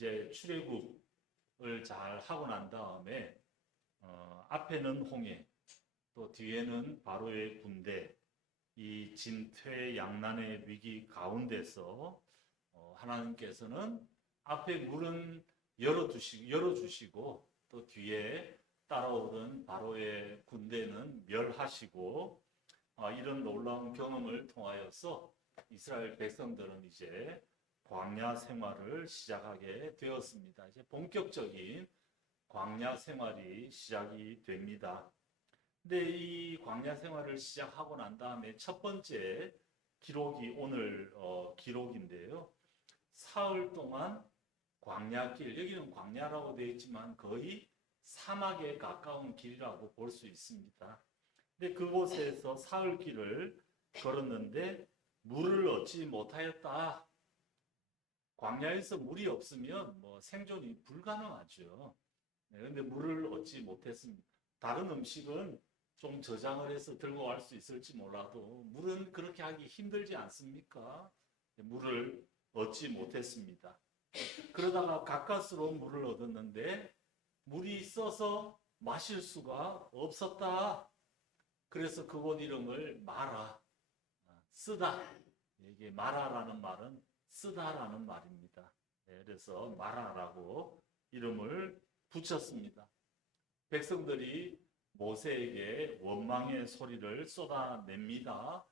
이제 출애굽을 잘 하고 난 다음에 앞에는 홍해, 또 뒤에는 바로의 군대, 이 진퇴양난의 위기 가운데서 하나님께서는 앞에 물은 열어주시고 또 뒤에 따라오던 바로의 군대는 멸하시고 이런 놀라운 경험을 통하여서 이스라엘 백성들은 이제 광야 생활을 시작하게 되었습니다. 이제 본격적인 광야 생활이 시작이 됩니다. 근데 이 광야 생활을 시작하고 난 다음에 첫 번째 기록이 오늘 기록인데요. 사흘 동안 광야길, 여기는 광야라고 되어 있지만 거의 사막에 가까운 길이라고 볼 수 있습니다. 근데 그곳에서 사흘 길을 걸었는데 물을 얻지 못하였다. 광야에서 물이 없으면 뭐 생존이 불가능하죠. 그런데 물을 얻지 못했습니다. 다른 음식은 좀 저장을 해서 들고 갈 수 있을지 몰라도 물은 그렇게 하기 힘들지 않습니까? 물을 얻지 못했습니다. 그러다가 가까스로 물을 얻었는데 물이 써서 마실 수가 없었다. 그래서 그곳 이름을 마라, 쓰다. 이게 마라라는 말은 쓰다라는 말입니다. 그래서 마라라고 이름을 붙였습니다. 백성들이 모세에게 원망의 소리를 쏟아냅니다.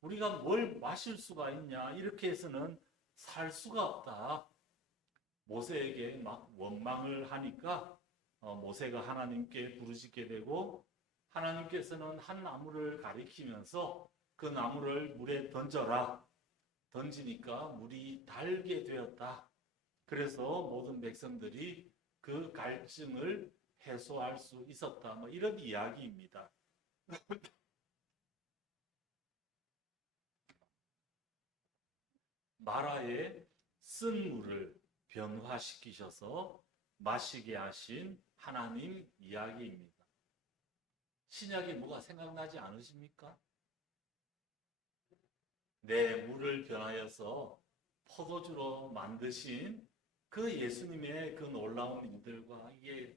우리가 뭘 마실 수가 있냐? 이렇게 해서는 살 수가 없다. 모세에게 막 원망을 하니까 모세가 하나님께 부르짖게 되고 하나님께서는 한 나무를 가리키면서 그 나무를 물에 던져라. 던지니까 물이 달게 되었다. 그래서 모든 백성들이 그 갈증을 해소할 수 있었다. 뭐 이런 이야기입니다. 마라의 쓴 물을 변화시키셔서 마시게 하신 하나님 이야기입니다. 신약에 뭐가 생각나지 않으십니까? 내 물을 변하여서 포도주로 만드신 그 예수님의 그 놀라운 일들과 이게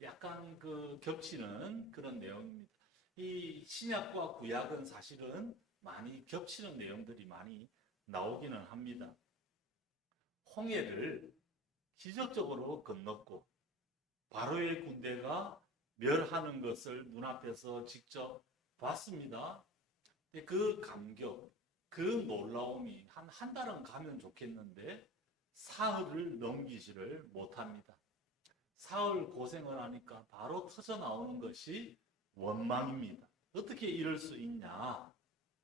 약간 그 겹치는 그런 내용입니다. 이 신약과 구약은 사실은 많이 겹치는 내용들이 많이 나오기는 합니다. 홍해를 기적적으로 건넜고 바로의 군대가 멸하는 것을 눈앞에서 직접 봤습니다. 그 감격, 그 놀라움이 한 달은 가면 좋겠는데 사흘을 넘기지를 못합니다. 사흘 고생을 하니까 바로 터져 나오는 것이 원망입니다. 어떻게 이럴 수 있냐?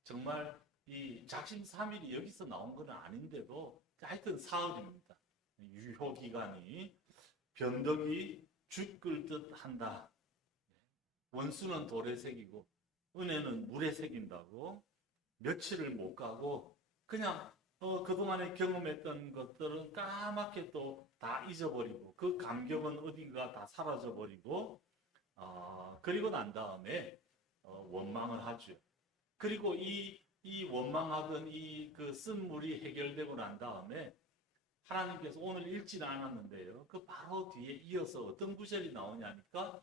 정말 이 작심삼일이 여기서 나온 건 아닌데도 하여튼 사흘입니다. 유효 기간이 변덕이 죽을 듯 한다. 원수는 돌에 새기고 은혜는 물에 새긴다고 며칠을 못 가고 그냥 그동안에 경험했던 것들은 까맣게 또 다 잊어버리고 그 감격은 어딘가 다 사라져버리고 그리고 난 다음에 원망을 하죠. 그리고 이 원망하던 이 그 쓴 물이 해결되고 난 다음에 하나님께서 오늘 읽지는 않았는데요. 그 바로 뒤에 이어서 어떤 구절이 나오냐니까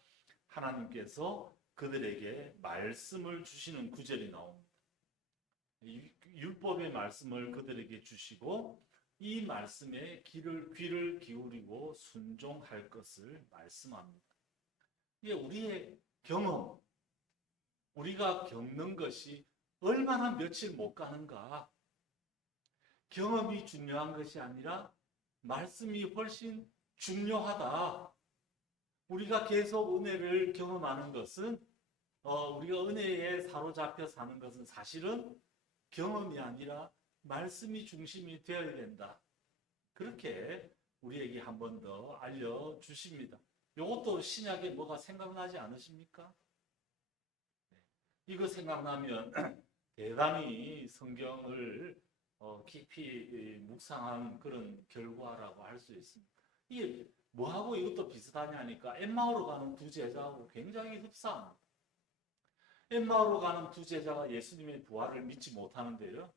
하나님께서 그들에게 말씀을 주시는 구절이 나옵니다. 율법의 말씀을 그들에게 주시고 이 말씀에 귀를 기울이고 순종할 것을 말씀합니다. 이게 우리의 경험, 우리가 겪는 것이 얼마나 며칠 못 가는가. 경험이 중요한 것이 아니라 말씀이 훨씬 중요하다. 우리가 계속 은혜를 경험하는 것은 우리가 은혜에 사로잡혀 사는 것은 사실은 경험이 아니라 말씀이 중심이 되어야 된다. 그렇게 우리에게 한 번 더 알려주십니다. 이것도 신약에 뭐가 생각나지 않으십니까? 이거 생각나면 대단히 성경을 깊이 묵상한 그런 결과라고 할 수 있습니다. 이게 뭐하고 이것도 비슷하냐니까 엠마오로 가는 두 제자하고 굉장히 흡사합니다. 엠마오로 가는 두 제자가 예수님의 부활을 믿지 못하는데요.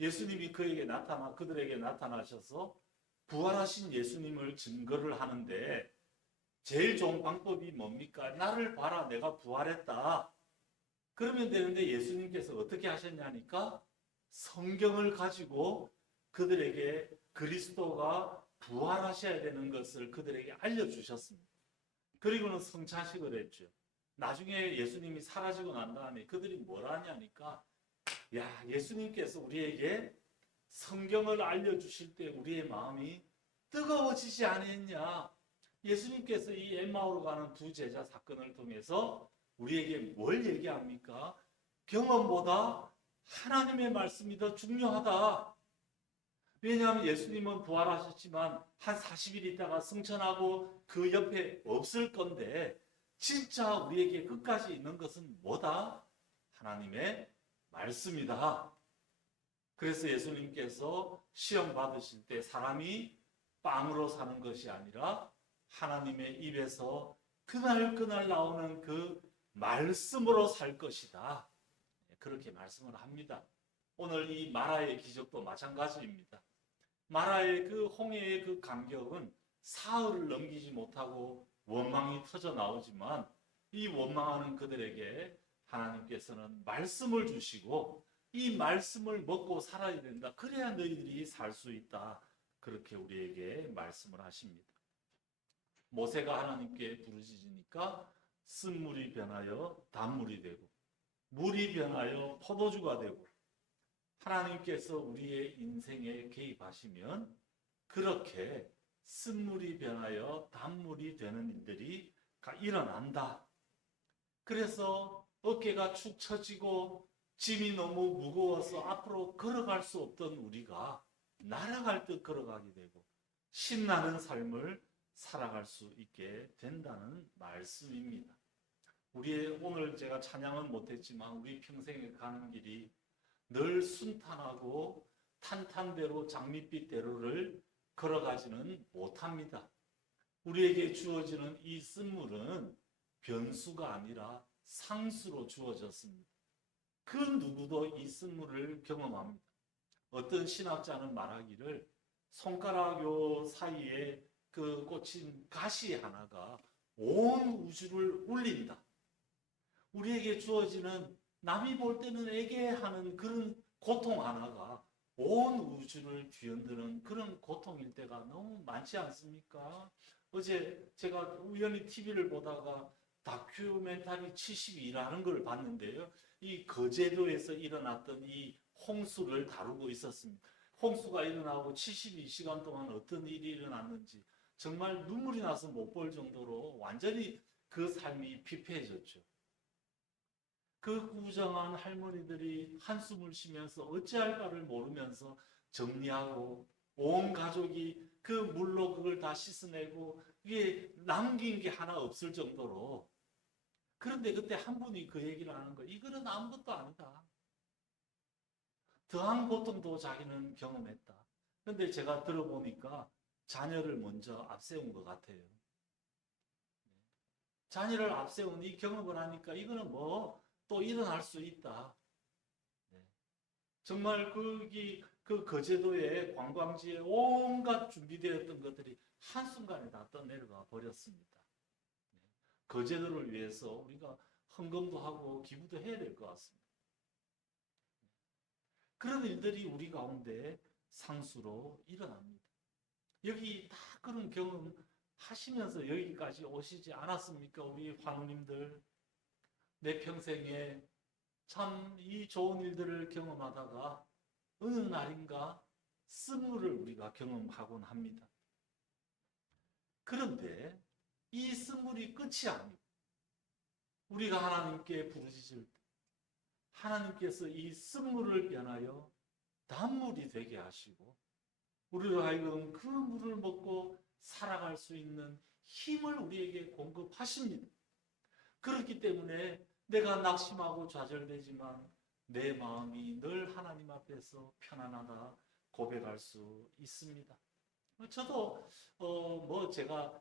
예수님이 그들에게 나타나셔서 부활하신 예수님을 증거를 하는데 제일 좋은 방법이 뭡니까? 나를 봐라, 내가 부활했다. 그러면 되는데 예수님께서 어떻게 하셨냐니까 성경을 가지고 그들에게 그리스도가 부활하셔야 되는 것을 그들에게 알려주셨습니다. 그리고는 성찬식을 했죠. 나중에 예수님이 사라지고 난 다음에 그들이 뭘 하냐니까 야, 예수님께서 우리에게 성경을 알려주실 때 우리의 마음이 뜨거워지지 않았냐. 예수님께서 이 엠마오로 가는 두 제자 사건을 통해서 우리에게 뭘 얘기합니까? 경험보다 하나님의 말씀이 더 중요하다. 왜냐하면 예수님은 부활하셨지만 한 40일 있다가 승천하고 그 옆에 없을 건데 진짜 우리에게 끝까지 있는 것은 뭐다? 하나님의 말씀이다. 그래서 예수님께서 시험 받으실 때 사람이 빵으로 사는 것이 아니라 하나님의 입에서 그날 나오는 그 말씀으로 살 것이다. 그렇게 말씀을 합니다. 오늘 이 마라의 기적도 마찬가지입니다. 마라의 그 홍해의 그 간격은 사흘을 넘기지 못하고 원망이 터져 나오지만 이 원망하는 그들에게 하나님께서는 말씀을 주시고 이 말씀을 먹고 살아야 된다. 그래야 너희들이 살 수 있다. 그렇게 우리에게 말씀을 하십니다. 모세가 하나님께 부르짖으니까 쓴물이 변하여 단물이 되고 물이 변하여 포도주가 되고 하나님께서 우리의 인생에 개입하시면 그렇게 쓴물이 변하여 단물이 되는 일들이 일어난다. 그래서 어깨가 축 처지고 짐이 너무 무거워서 앞으로 걸어갈 수 없던 우리가 날아갈 듯 걸어가게 되고 신나는 삶을 살아갈 수 있게 된다는 말씀입니다. 오늘 제가 찬양은 못했지만 우리 평생에 가는 길이 늘 순탄하고 탄탄대로 장밋빛대로를 걸어가지는 못합니다. 우리에게 주어지는 이 쓴물은 변수가 아니라 상수로 주어졌습니다. 그 누구도 이 쓴물을 경험합니다. 어떤 신학자는 말하기를 손가락 요 사이에 그 꽂힌 가시 하나가 온 우주를 울린다. 우리에게 주어지는 남이 볼 때는 애괴하는 그런 고통 하나가 온 우주를 뒤흔드는 그런 고통일 때가 너무 많지 않습니까? 어제 제가 우연히 TV를 보다가 다큐멘터리 72라는 걸 봤는데요. 이 거제도에서 일어났던 이 홍수를 다루고 있었습니다. 홍수가 일어나고 72시간 동안 어떤 일이 일어났는지 정말 눈물이 나서 못 볼 정도로 완전히 그 삶이 피폐해졌죠. 그 구정한 할머니들이 한숨을 쉬면서 어찌할까를 모르면서 정리하고 온 가족이 그 물로 그걸 다 씻어내고 이게 남긴 게 하나 없을 정도로 그런데 그때 한 분이 그 얘기를 하는 거예요. 이거는 아무것도 아니다. 더한 고통도 자기는 경험했다. 그런데 제가 들어보니까 자녀를 먼저 앞세운 것 같아요. 자녀를 앞세운 이 경험을 하니까 이거는 뭐 또 일어날 수 있다. 정말 그 거제도의 관광지에 온갖 준비되었던 것들이 한순간에 다 떠내려가 버렸습니다. 거제도를 위해서 우리가 헌금도 하고 기부도 해야 될 것 같습니다. 그런 일들이 우리 가운데 상수로 일어납니다. 여기 다 그런 경험 하시면서 여기까지 오시지 않았습니까? 우리 환우님들. 내 평생에 참 이 좋은 일들을 경험하다가 어느 날인가 쓴물을 우리가 경험하곤 합니다. 그런데 이 쓴물이 끝이 아니고 우리가 하나님께 부르짖을 때 하나님께서 이 쓴물을 변하여 단물이 되게 하시고 우리로 하여금 그 물을 먹고 살아갈 수 있는 힘을 우리에게 공급하십니다. 그렇기 때문에 내가 낙심하고 좌절되지만 내 마음이 늘 하나님 앞에서 편안하다 고백할 수 있습니다. 저도 제가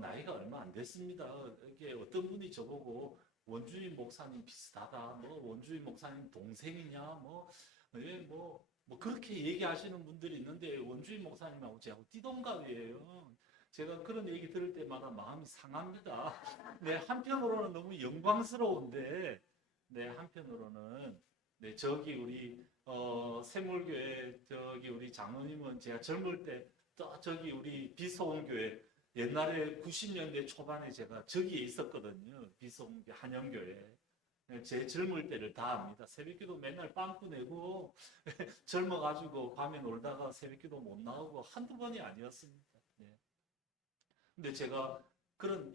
나이가 얼마 안 됐습니다. 이게 어떤 분이 저보고 원주인 목사님 비슷하다. 원주인 목사님 동생이냐. 뭐 그렇게 얘기하시는 분들이 있는데 원주인 목사님하고 저하고 띠동갑이에요. 제가 그런 얘기 들을 때마다 마음이 상합니다. 네, 한편으로는 너무 영광스러운데, 네, 한편으로는 네, 저기 우리 세물교회 저기 우리 장로님은 제가 젊을 때 또 저기 우리 비소원교회 옛날에 90년대 초반에 제가 저기에 있었거든요. 비소원교회 한영교회. 제 젊을 때를 다 압니다. 새벽기도 맨날 빵꾸 내고 젊어가지고 밤에 놀다가 새벽기도 못 나오고 한두 번이 아니었습니다. 네. 근데 제가 그런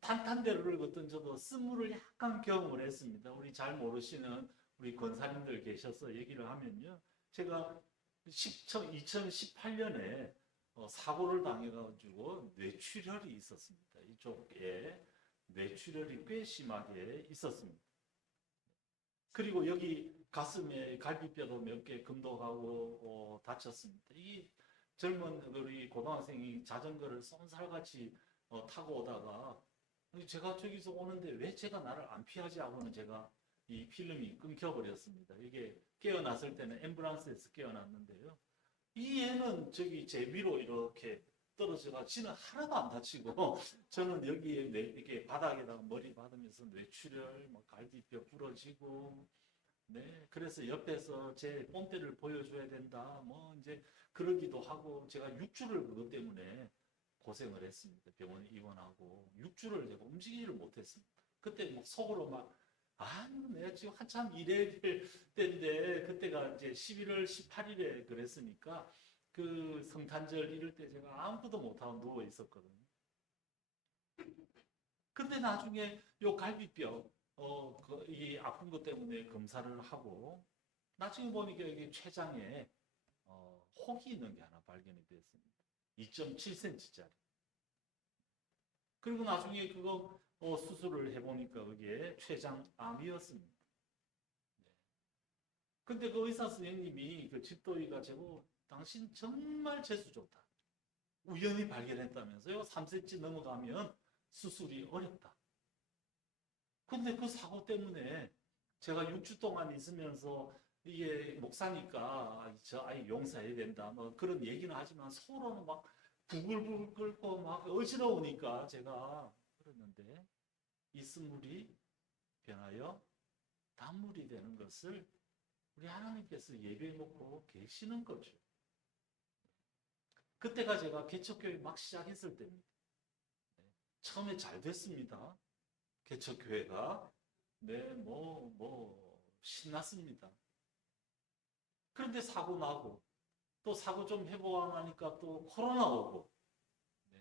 탄탄대로를 걷던 저도 쓴물을 약간 경험을 했습니다. 우리 잘 모르시는 우리 권사님들 계셔서 얘기를 하면요. 제가 2018년에 사고를 당해가지고 뇌출혈이 있었습니다. 이쪽에 뇌출혈이 꽤 심하게 있었습니다. 그리고 여기 가슴에 갈비뼈도 몇 개 금도하고 다쳤습니다. 이 젊은 우리 고등학생이 자전거를 쏜살같이 타고 오다가 제가 저기서 오는데 왜 제가 나를 안 피하지 하고는 제가 이 필름이 끊겨버렸습니다. 이게 깨어났을 때는 앰뷸런스에서 깨어났는데요. 이 애는 저기 제 위로 이렇게 떨어져가 지는 하나도 안 다치고 저는 여기에 이게 바닥에다가 머리 받으면서 뇌출혈, 뭐 갈비뼈 부러지고 네, 그래서 옆에서 제 뽐대를 보여줘야 된다. 뭐 이제 그러기도 하고 제가 6주를 그것 때문에 고생을 했습니다. 병원에 입원하고 6주를 제가 움직이지를 못했습니다. 그때 막 속으로 막 내가 지금 한참 일해야 될 때인데 그때가 이제 11월 18일에 그랬으니까 그 성탄절 이럴 때 제가 아무것도 못하고 누워 있었거든요. 근데 나중에 요 갈비뼈 이 아픈 것 때문에 검사를 하고 나중에 보니까 여기 췌장에 혹이 있는 게 하나 발견이 됐습니다. 2.7cm짜리. 그리고 나중에 그거 수술을 해보니까 그게 췌장암이었습니다. 근데 그 의사 선생님이 그 집도의가 저거 당신 정말 재수 좋다. 우연히 발견했다면서요. 3cm 넘어가면 수술이 어렵다. 근데 그 사고 때문에 제가 6주 동안 있으면서 이게 목사니까 저 아이 용서해야 된다. 뭐 그런 얘기는 하지만 서로는 막 부글부글 끓고 막 어지러우니까 제가 그랬는데 이 쓴물이 변하여 단물이 되는 것을 우리 하나님께서 예배해 놓고 계시는 거죠. 그때가 제가 개척교회 막 시작했을 때입니다. 처음에 잘 됐습니다. 개척교회가. 네, 신났습니다. 그런데 사고 나고, 또 사고 좀 해보고 나니까 또 코로나 오고, 네,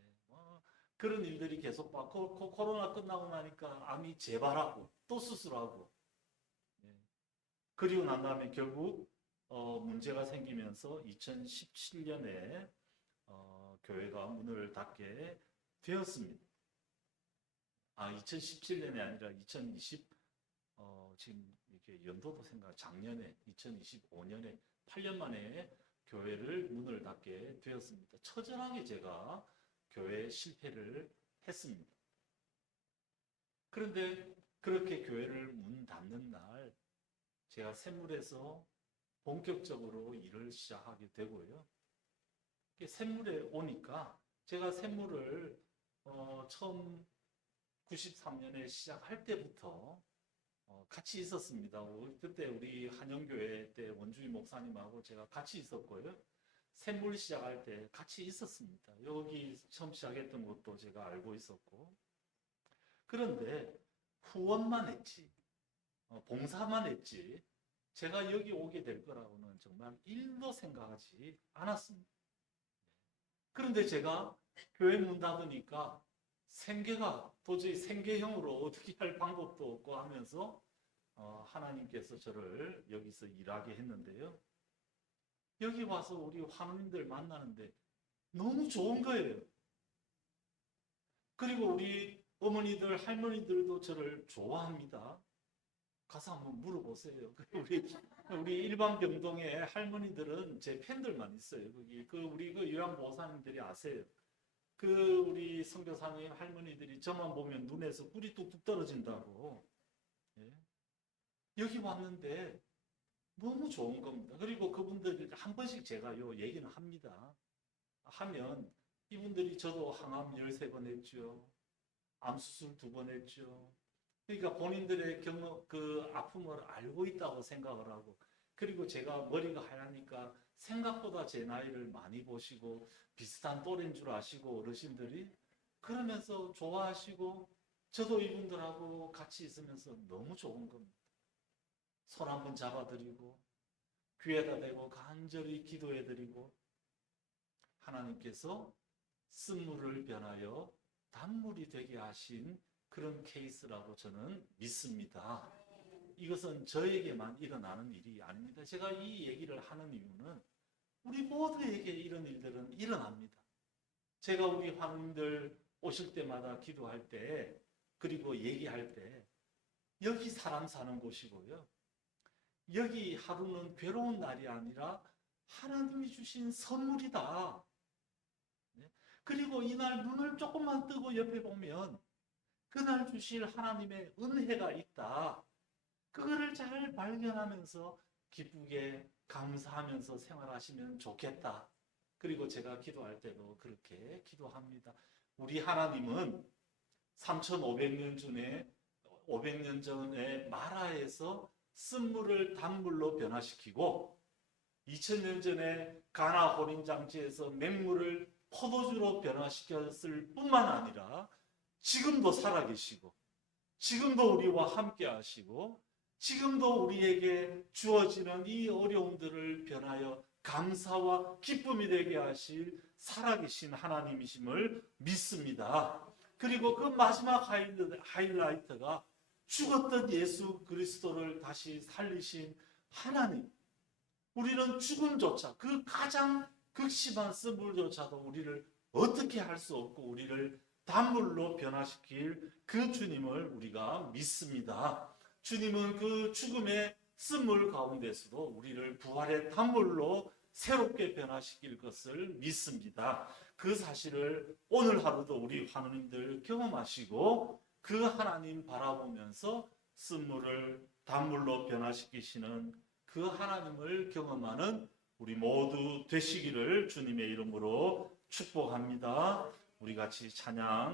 그런 일들이 계속 받고, 코로나 끝나고 나니까 암이 재발하고, 또 수술하고, 네. 그리고 난 다음에 결국, 문제가 생기면서 2017년에, 교회가 문을 닫게 되었습니다. 2017년이 아니라 2020, 지금 이렇게 연도도 작년에 2025년에 8년 만에 교회를 문을 닫게 되었습니다. 처절하게 제가 교회에 실패를 했습니다. 그런데 그렇게 교회를 문 닫는 날 제가 샘물에서 본격적으로 일을 시작하게 되고요. 샘물에 오니까 제가 샘물을 처음 93년에 시작할 때부터 같이 있었습니다. 그때 우리 한영교회 때 원주인 목사님하고 제가 같이 있었고요. 샘물 시작할 때 같이 있었습니다. 여기 처음 시작했던 것도 제가 알고 있었고. 그런데 후원만 했지, 봉사만 했지, 제가 여기 오게 될 거라고는 정말 1도 생각하지 않았습니다. 그런데 제가 교회 문 닫으니까 생계가 도저히 생계형으로 어떻게 할 방법도 없고 하면서 하나님께서 저를 여기서 일하게 했는데요. 여기 와서 우리 환우님들 만나는데 너무 좋은 거예요. 그리고 우리 어머니들, 할머니들도 저를 좋아합니다. 가서 한번 물어보세요. 우리 일반 병동에 할머니들은 제 팬들만 있어요. 거기 우리 요양보호사님들이 아세요. 우리 선교사님 할머니들이 저만 보면 눈에서 꿀이 뚝뚝 떨어진다고. 예? 여기 왔는데 너무 좋은 겁니다. 그리고 그분들 한 번씩 제가 요 얘기는 합니다. 하면 이분들이 저도 항암 13번 했죠. 암 수술 2번 했죠. 그러니까 본인들의 경험, 그 아픔을 알고 있다고 생각을 하고, 그리고 제가 머리가 하얘니까 생각보다 제 나이를 많이 보시고 비슷한 또래인 줄 아시고 어르신들이 그러면서 좋아하시고 저도 이분들하고 같이 있으면서 너무 좋은 겁니다. 손 한번 잡아드리고 귀에다 대고 간절히 기도해드리고 하나님께서 쓴물을 변하여 단물이 되게 하신 그런 케이스라고 저는 믿습니다. 이것은 저에게만 일어나는 일이 아닙니다. 제가 이 얘기를 하는 이유는 우리 모두에게 이런 일들은 일어납니다. 제가 우리 환우들 오실 때마다 기도할 때 그리고 얘기할 때 여기 사람 사는 곳이고요. 여기 하루는 괴로운 날이 아니라 하나님이 주신 선물이다. 그리고 이날 눈을 조금만 뜨고 옆에 보면 그날 주실 하나님의 은혜가 있다. 그거를 잘 발견하면서 기쁘게 감사하면서 생활하시면 좋겠다. 그리고 제가 기도할 때도 그렇게 기도합니다. 우리 하나님은 3,500년 전에 500년 전에 마라에서 쓴물을 단물로 변화시키고 2000년 전에 가나 혼인장치에서 맹물을 포도주로 변화시켰을 뿐만 아니라 지금도 살아계시고 지금도 우리와 함께 하시고 지금도 우리에게 주어지는 이 어려움들을 변하여 감사와 기쁨이 되게 하실 살아계신 하나님이심을 믿습니다. 그리고 그 마지막 하이라이트가 죽었던 예수 그리스도를 다시 살리신 하나님. 우리는 죽음조차 그 가장 극심한 쓴물조차도 우리를 어떻게 할 수 없고 우리를 단물로 변화시킬 그 주님을 우리가 믿습니다. 주님은 그 죽음의 쓴물 가운데서도 우리를 부활의 단물로 새롭게 변화시킬 것을 믿습니다. 그 사실을 오늘 하루도 우리 환우님들 경험하시고 그 하나님 바라보면서 쓴물을 단물로 변화시키시는 그 하나님을 경험하는 우리 모두 되시기를 주님의 이름으로 축복합니다. 우리 같이 찬양